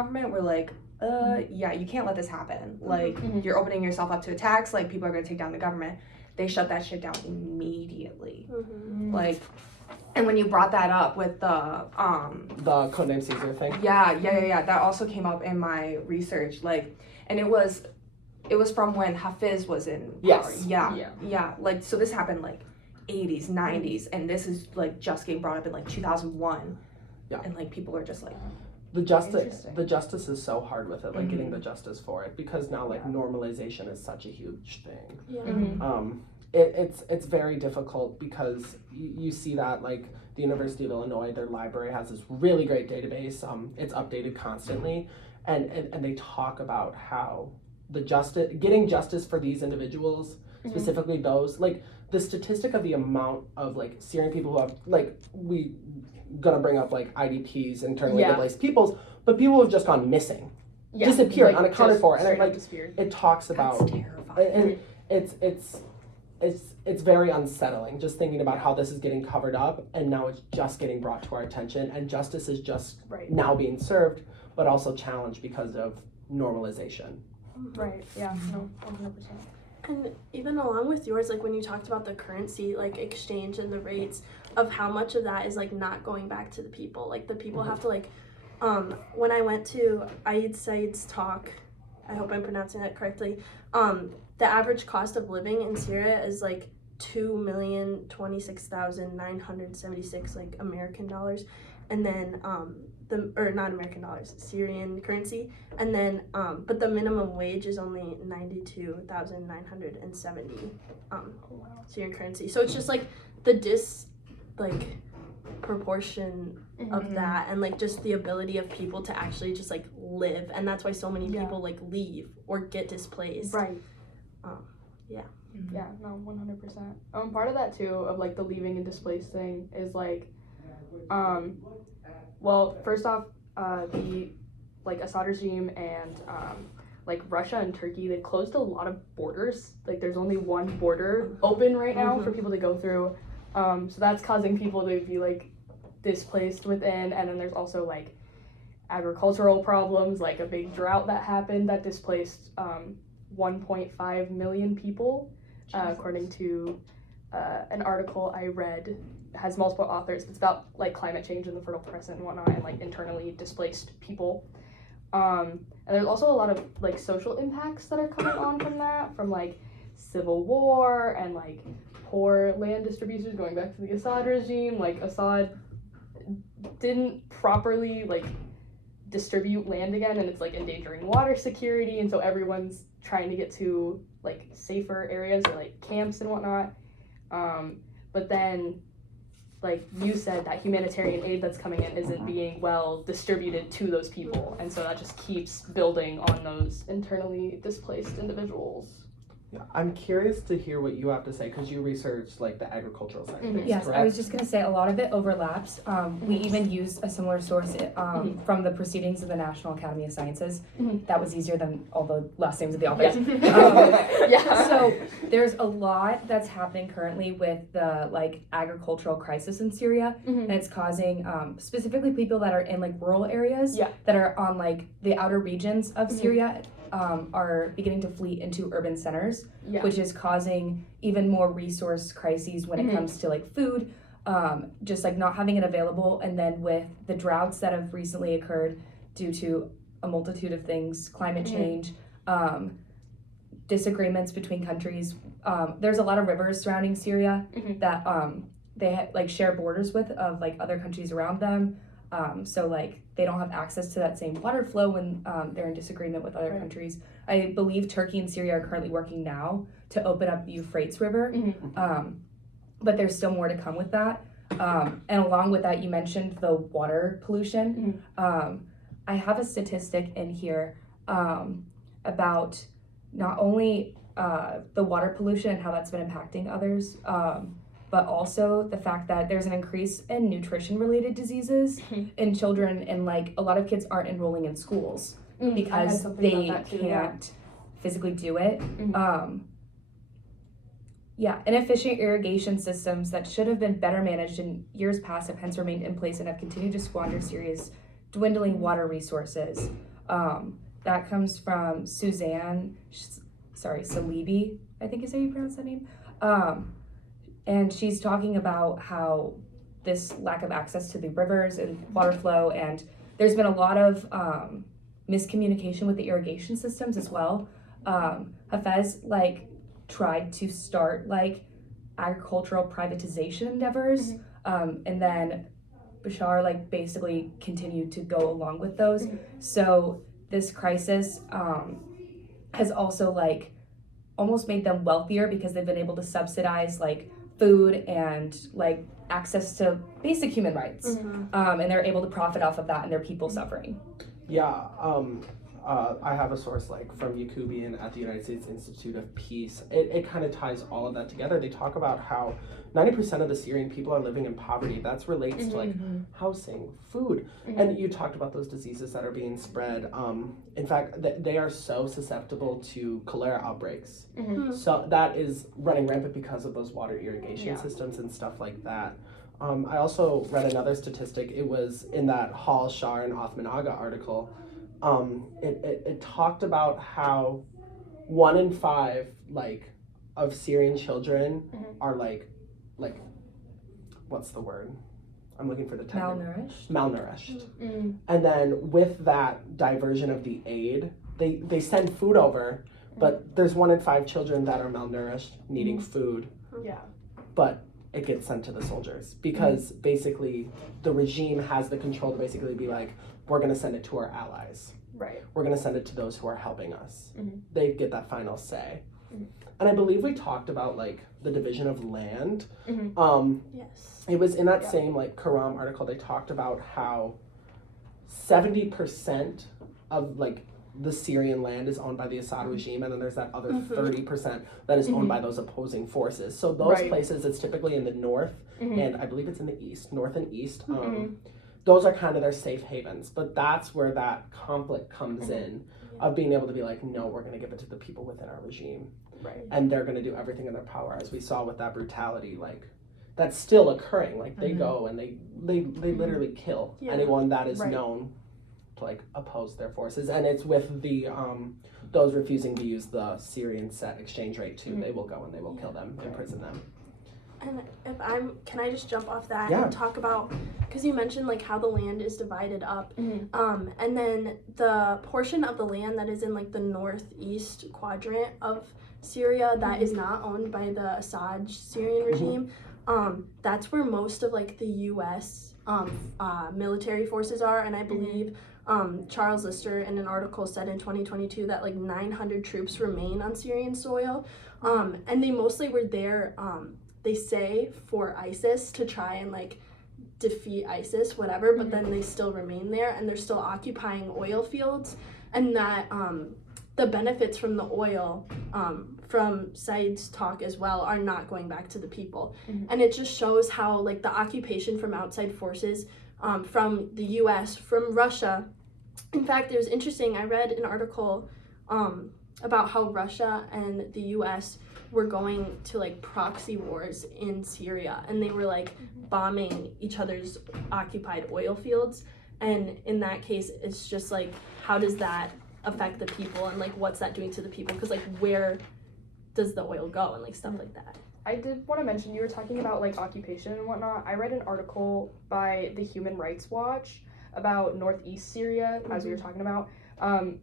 government were like, yeah, you can't let this happen. Like, you're opening yourself up to attacks. Like, people are going to take down the government. They shut that shit down immediately. Like, and when you brought that up with the Codename Caesar thing. Yeah. That also came up in my research. Like, and it was from when Hafiz was in power. Yes. Yeah. Like, so this happened like 80s, 90s, and this is like just getting brought up in like 2001. Yeah. And like people are just like, the justice is so hard with it, like getting the justice for it, because now like normalization is such a huge thing. It's very difficult because you see that like the University of Illinois, their library has this really great database. It's updated constantly, and they talk about how getting justice for these individuals, specifically those, like the statistic of the amount of like Syrian people who have, like, we gonna bring up like IDPs, internally displaced peoples, but people who have just gone missing, disappeared, like, unaccounted for, and it talks about, that's terrifying. and it's very unsettling just thinking about how this is getting covered up, and now it's just getting brought to our attention, and justice is just now being served, but also challenged because of normalization. Right, yeah, no, 100%. And even along with yours, like when you talked about the currency like exchange and the rates of how much of that is like not going back to the people, like the people have to like when I went to Aid Said's talk, I hope I'm pronouncing that correctly, the average cost of living in Syria is like $2,026,976 like American dollars, and then not American dollars, Syrian currency, and then but the minimum wage is only 92,970 Syrian currency. So it's just like the proportion of that, and like just the ability of people to actually just like live, and that's why so many people like leave or get displaced. Yeah, no, 100%. Part of that too, of like the leaving and displaced thing, is like, well, first off, the like Assad regime and like Russia and Turkey, they closed a lot of borders. Like there's only one border open right now for people to go through. So that's causing people to be like displaced within, and then there's also like agricultural problems, like a big drought that happened that displaced 1.5 million people, according to an article I read. Has multiple authors. It's about like climate change in the Fertile Crescent and whatnot, and like internally displaced people. And there's also a lot of like social impacts that are coming on from that, from like civil war and like poor land distribution, going back to the Assad regime. Like Assad didn't properly like distribute land again, and it's like endangering water security, and so everyone's trying to get to like safer areas or like camps and whatnot. But then, like you said, that humanitarian aid that's coming in isn't being well distributed to those people, and so that just keeps building on those internally displaced individuals. Yeah, I'm curious to hear what you have to say, because you researched like the agricultural side of things, Yes, correct? I was just going to say a lot of it overlaps. We even used a similar source from the Proceedings of the National Academy of Sciences. That was easier than all the last names of the authors. So there's a lot that's happening currently with the like agricultural crisis in Syria, and it's causing specifically people that are in like rural areas that are on like the outer regions of Syria. Are beginning to flee into urban centers, which is causing even more resource crises when it comes to like food, just like not having it available. And then with the droughts that have recently occurred due to a multitude of things, climate change, disagreements between countries. There's a lot of rivers surrounding Syria that they like share borders with of like other countries around them. So like they don't have access to that same water flow when they're in disagreement with other countries. I believe Turkey and Syria are currently working now to open up the Euphrates River, but there's still more to come with that. And along with that, you mentioned the water pollution. I have a statistic in here about not only the water pollution and how that's been impacting others, but also the fact that there's an increase in nutrition-related diseases in children, and like a lot of kids aren't enrolling in schools because they can't physically do it. Inefficient irrigation systems that should have been better managed in years past have hence remained in place and have continued to squander Syria's dwindling water resources. That comes from Suzanne, Salibi, I think is how you pronounce that name. And she's talking about how this lack of access to the rivers and water flow, and there's been a lot of miscommunication with the irrigation systems as well. Hafez like tried to start like agricultural privatization endeavors, and then Bashar like basically continued to go along with those. So this crisis has also like almost made them wealthier because they've been able to subsidize like food and like access to basic human rights, and they're able to profit off of that and their people suffering. Yeah, I have a source like from Yakubian at the United States Institute of Peace. It kind of ties all of that together. They talk about how 90% of the Syrian people are living in poverty. That relates to like housing, food. And you talked about those diseases that are being spread. In fact, they are so susceptible to cholera outbreaks. So that is running rampant because of those water irrigation systems and stuff like that. I also read another statistic. It was in that Hall, Shar, and Othman Aga article. It talked about how 1 in 5 like of Syrian children are like what's the word? I'm looking for the technical. Malnourished. And then with that diversion of the aid, they send food over, but there's 1 in 5 children that are malnourished, needing food. Yeah. But it gets sent to the soldiers because basically the regime has the control to basically be like, we're going to send it to our allies. Right. We're going to send it to those who are helping us. They get that final say. And I believe we talked about like the division of land. Yes. It was in that same like Karam article, they talked about how 70% of like the Syrian land is owned by the Assad regime, and then there's that other 30% that is owned by those opposing forces. So those places, it's typically in the north, and I believe it's in the east, north and east. Those are kind of their safe havens, but that's where that conflict comes in, of being able to be like, no, we're going to give it to the people within our regime. Right. And they're going to do everything in their power, as we saw with that brutality, like, that's still occurring. Like, they go and they literally kill anyone that is known to, like, oppose their forces. And it's with the, those refusing to use the Syrian set exchange rate, too. They will go and they will kill them, imprison them. And can I just jump off that Yeah. and talk about, because you mentioned like how the land is divided up, and then the portion of the land that is in like the northeast quadrant of Syria that is not owned by the Assad Syrian regime, that's where most of like the U.S. Military forces are, and I believe Charles Lister in an article said in 2022 that like 900 troops remain on Syrian soil, and they mostly were there. They say for ISIS to try and like defeat ISIS, whatever, but then they still remain there and they're still occupying oil fields, and that the benefits from the oil, from Said's talk as well, are not going back to the people. And it just shows how like the occupation from outside forces, from the US, from Russia. In fact, it was interesting, I read an article about how Russia and the US were going to like proxy wars in Syria, and they were like bombing each other's occupied oil fields. And in that case, it's just like, how does that affect the people, and like what's that doing to the people? Because like, where does the oil go, and like stuff like that. I did want to mention, you were talking about like occupation and whatnot. I read an article by the Human Rights Watch about northeast Syria, as we were talking about.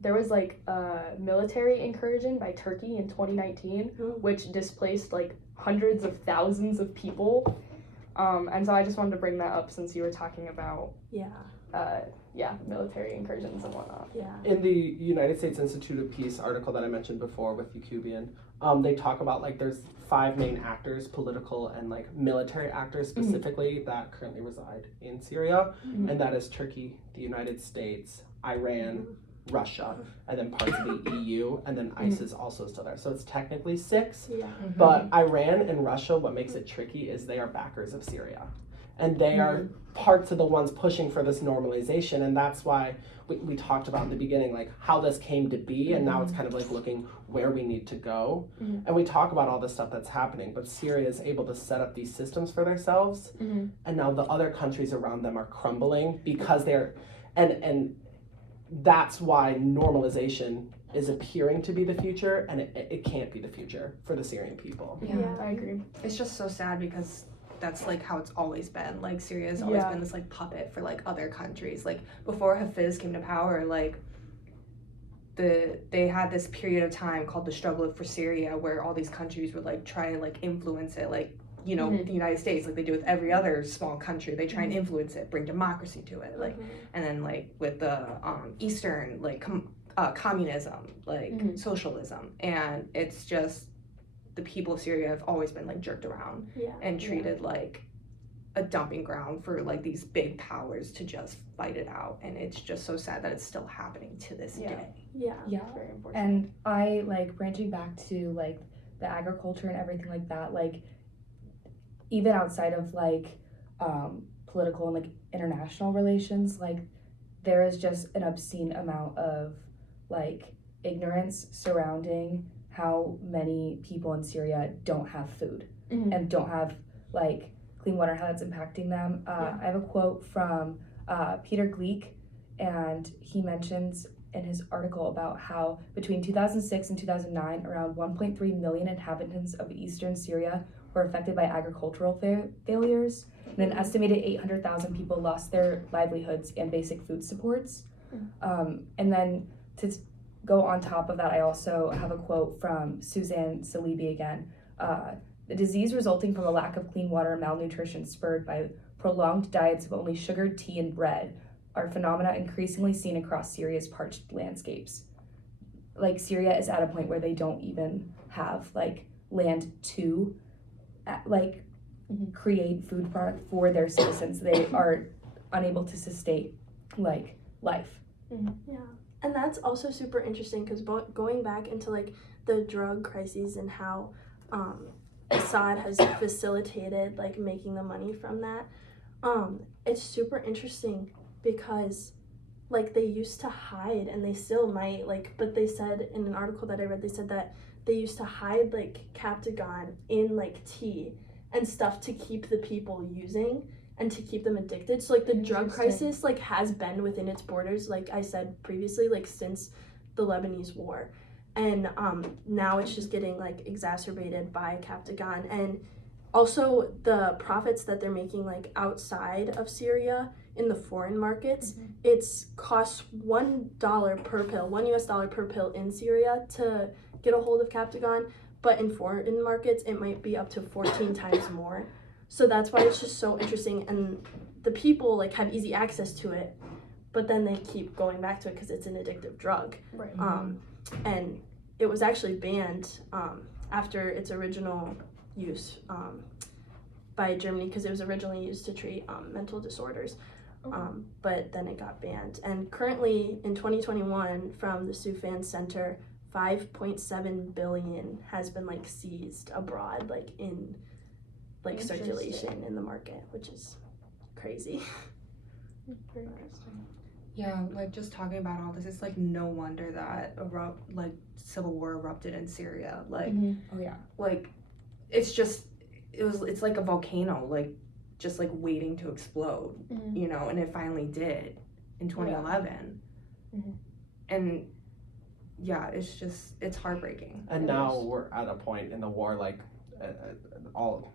There was like a military incursion by Turkey in 2019, which displaced like hundreds of thousands of people. And so I just wanted to bring that up since you were talking about military incursions and whatnot. In the United States Institute of Peace article that I mentioned before with Yakubian, they talk about like there's 5 main actors, political and like military actors specifically, that currently reside in Syria, and that is Turkey, the United States, Iran, Russia, and then parts of the EU, and then ISIS also still there. So it's technically 6, but Iran and Russia, what makes it tricky is they are backers of Syria. And they are parts of the ones pushing for this normalization, and that's why we talked about in the beginning, like how this came to be, and now it's kind of like looking where we need to go. And we talk about all the stuff that's happening, but Syria is able to set up these systems for themselves, and now the other countries around them are crumbling because they're, and that's why normalization is appearing to be the future, and it can't be the future for the Syrian people. Yeah, I agree. It's just so sad because that's like how it's always been. Like Syria has always been this like puppet for like other countries. Like before Hafez came to power, like they had this period of time called the struggle for Syria where all these countries would like try and like influence it, like, you know, the United States, like they do with every other small country. They try and influence it, bring democracy to it, like, and then like with the Eastern, like communism, like socialism, and it's just the people of Syria have always been like jerked around and treated like a dumping ground for like these big powers to just fight it out, and it's just so sad that it's still happening to this day. Yeah. Very important. And I like branching back to like the agriculture and everything like that, like even outside of like political and like international relations, like there is just an obscene amount of like ignorance surrounding how many people in Syria don't have food and don't have like clean water, how that's impacting them. I have a quote from Peter Gleek, and he mentions in his article about how between 2006 and 2009, around 1.3 million inhabitants of eastern Syria were affected by agricultural failures, and an estimated 800,000 people lost their livelihoods and basic food supports. And then to go on top of that, I also have a quote from Suzanne Salibi again. The disease resulting from a lack of clean water and malnutrition spurred by prolonged diets of only sugar, tea, and bread are phenomena increasingly seen across Syria's parched landscapes. Like Syria is at a point where they don't even have like land to like create food product for their citizens. They are unable to sustain like life. Yeah, and that's also super interesting because going back into like the drug crises and how Assad has facilitated like making the money from that, it's super interesting because like they used to hide, and they still might, like, but they said in an article that I read, they said that they used to hide like Captagon in like tea and stuff to keep the people using and to keep them addicted. So like the drug crisis like has been within its borders, like I said previously, like since the Lebanese war, and now it's just getting like exacerbated by Captagon, and also the profits that they're making like outside of Syria in the foreign markets. It's costs $1 per pill, $1 per pill in Syria to get a hold of Captagon, but in foreign markets it might be up to 14 times more. So that's why it's just so interesting, and the people like have easy access to it, but then they keep going back to it because it's an addictive drug. Right. And it was actually banned after its original use by Germany, because it was originally used to treat mental disorders. But then it got banned. And currently in 2021, from the Soufan Center, 5.7 billion has been like seized abroad, like in like circulation in the market, which is crazy. Very interesting. Yeah, like just talking about all this, it's like no wonder that civil war erupted in Syria. Like, Oh yeah. like it's like a volcano, like just like waiting to explode, you know, and it finally did in 2011. And yeah, it's heartbreaking. And now we're at a point in the war, like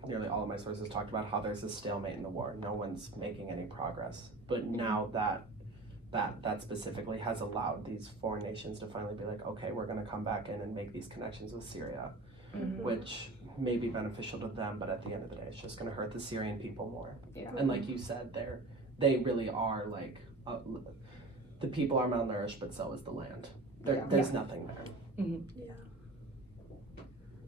nearly all of my sources talked about how there's a stalemate in the war. No one's making any progress. But now that specifically has allowed these foreign nations to finally be like, okay, we're going to come back in and make these connections with Syria, which may be beneficial to them, but at the end of the day, it's just going to hurt the Syrian people more. Yeah. And like you said, they really are like, the people are malnourished, but so is the land. There's nothing there. Yeah.